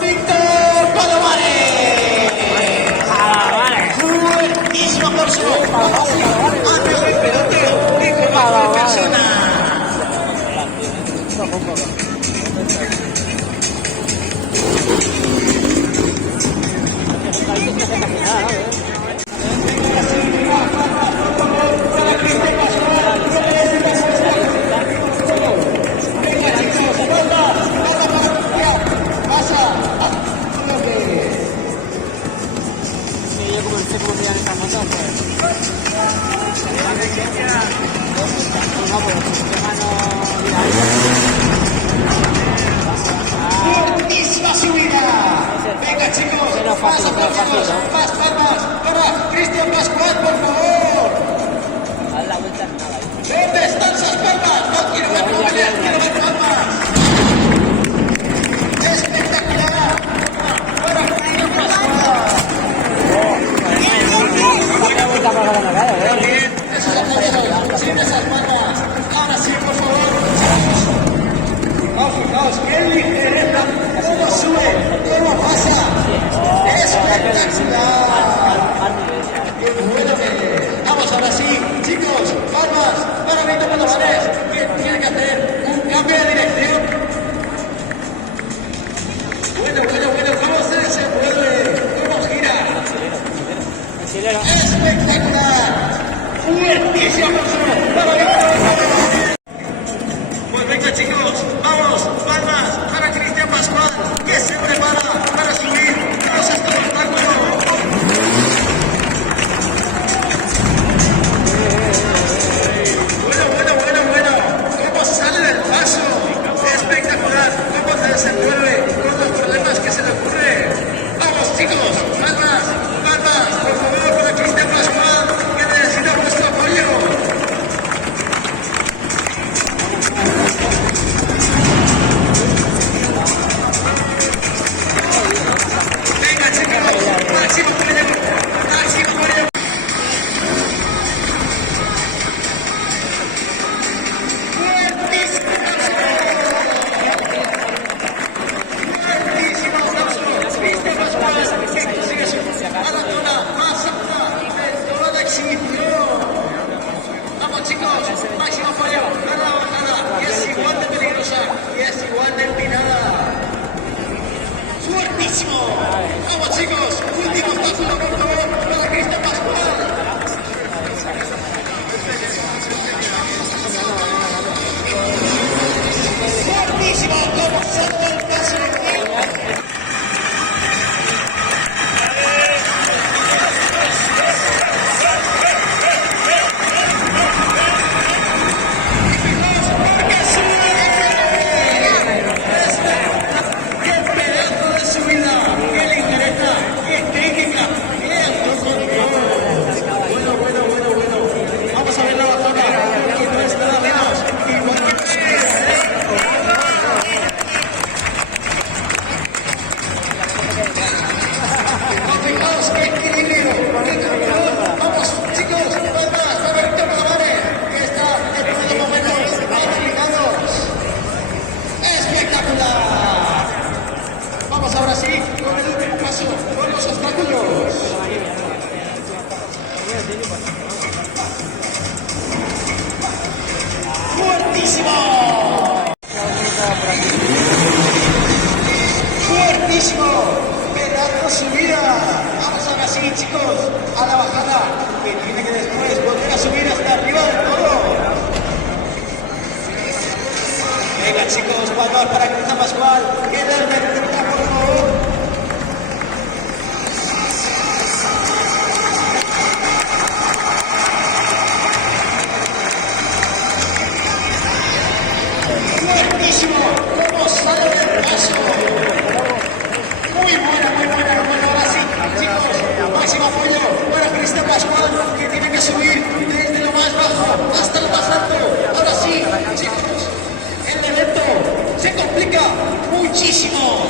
Víctor Palomares. Buenísimo corso. Antes del pelote, dice más persona. Buenísima subida. Venga chicos, más aplausos, más palmas para Cristian Pascual, por favor. ¿Dónde están esas palmas? No quiero ver palmas, quiero ver palmas. Espectacular para Cristian Pascual. Bien, esos aplausos, sin esas palmas. Ahora sí, por favor. Fijaos, qué ligereza, cómo sube, cómo pasa. Espectacular. Qué bueno que es. Vamos ahora sí, chicos, palmas para Víctor Palomares, que tiene que hacer un cambio de dirección. Bueno, cómo se mueve, cómo gira. Espectacular. Fuertísimo aplauso para Víctor Palomares. Pues venga chicos, vamos, palmas para Cristian Pascual, que se prepara para subir los obstáculos. Bueno, cómo sale del paso, espectacular, cómo se desenvuelve con los problemas que se le ocurre. Vamos chicos, palmas, por favor, para Cristian Pascual, que necesita vuestro apoyo. Venga chicos, máximo por vamos chicos, último obstáculo por favor para Cristian Pascual. Fuertísimo, como salta el paso. Fuertísimo, pedazo subida. Vamos ahora sí, chicos, a la bajada, que tiene que después volver a subir hasta arriba del todo. Venga, chicos, palmas para Cristian Pascual, que desde por favor. Fuertísimo, cómo sale del paso. Muy buena, ahora sí, chicos, máximo apoyo para Cristian Pascual, que tiene que subir desde lo más bajo hasta lo más alto. Ahora sí, chicos, el evento se complica muchísimo.